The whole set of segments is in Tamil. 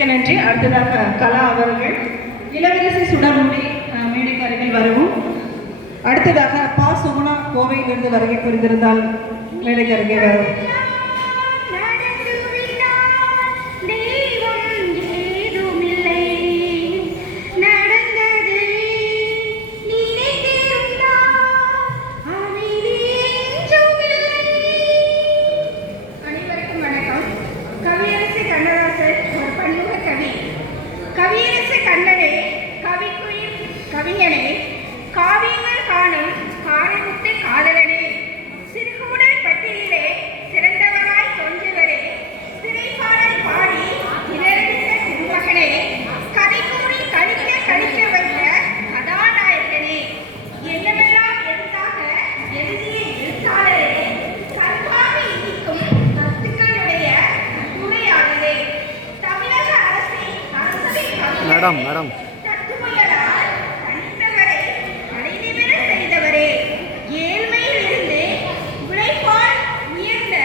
மிக்க நன்றி. அடுத்ததாக கலா அவர்கள் இளவரசி சுடர்மொழி மேடைக்கு அருகில் வரவும். அடுத்ததாக பா சுகுணா கோவையிலிருந்து வருகை புரிந்திருந்தால் மேடைக்கு அருகே வரவும். கவியரசு கண்ணனே, கவிக்குயில் கவிஞனே, காவியங்கள் காணும் காரைமுத்து காதலனே, சிறுகுடல் பட்டியலே சிறந்தவராய் தோன்றுவரே, திரைப்பாடல் பாடி இதழெடுத்த திருமகனே, கதை கூறி கழிக்க கழிக்க வைத்த கதாநாயகனே, என்னவெல்லாம் எழுத்தாக எழுதிய எழுத்தாளரே, கல்வாக இனிக்கும் கருத்துக்களுடைய துணையாளரே, தமிழக அரசை அரசவை மேடம் தத்துவங்களால் தனித்தவரை தலைநிமிர செய்தவரே, ஏழ்மையில் இருந்து உழைப்பால் உயர்ந்த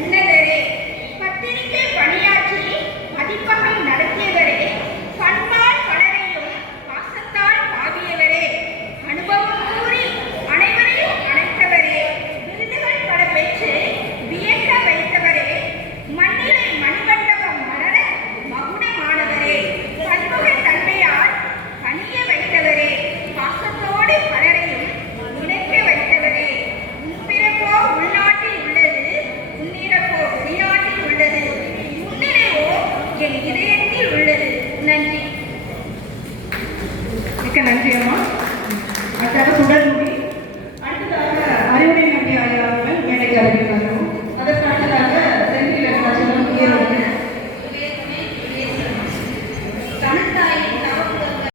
உன்னதரே, பத்திரிகை பணியாற்றி பதிப்பகம் நடத்தியவரே, பண்பால் பலரையும் பாசத்தால் பாவியவரே, அனுபவம் கூறி அனைவரையும் அழைத்தவரே, விருதுகள் பல பெற்று வியக்க வைத்தவரே, மண்ணிலை மணிமண்டபம் மலர மகுடமானவரே, பன்முக தன்மையால் பணிய வைத்தவரே, பாசத்தோடு பலரையும் இணைக்க வைத்தவரே, உன்பிறப்போ உள்நாட்டில் உள்ளது, உன்னிறப்போ வெளிநாட்டில் உள்ளது, உன்னிறைவோ என் இதயத்தில் உள்ளது. நன்றி. மிக்க நன்றி அம்மா. அடுத்ததாக சுடர்மொழி. அடுத்ததாக அறிவுரை நம்பி ஐயா அவர்கள் மேடைக்கு அருகில் வரவும். அதற்கு அடுத்ததாக செந்தில் ஈரோடு. தமிழ்தாயின்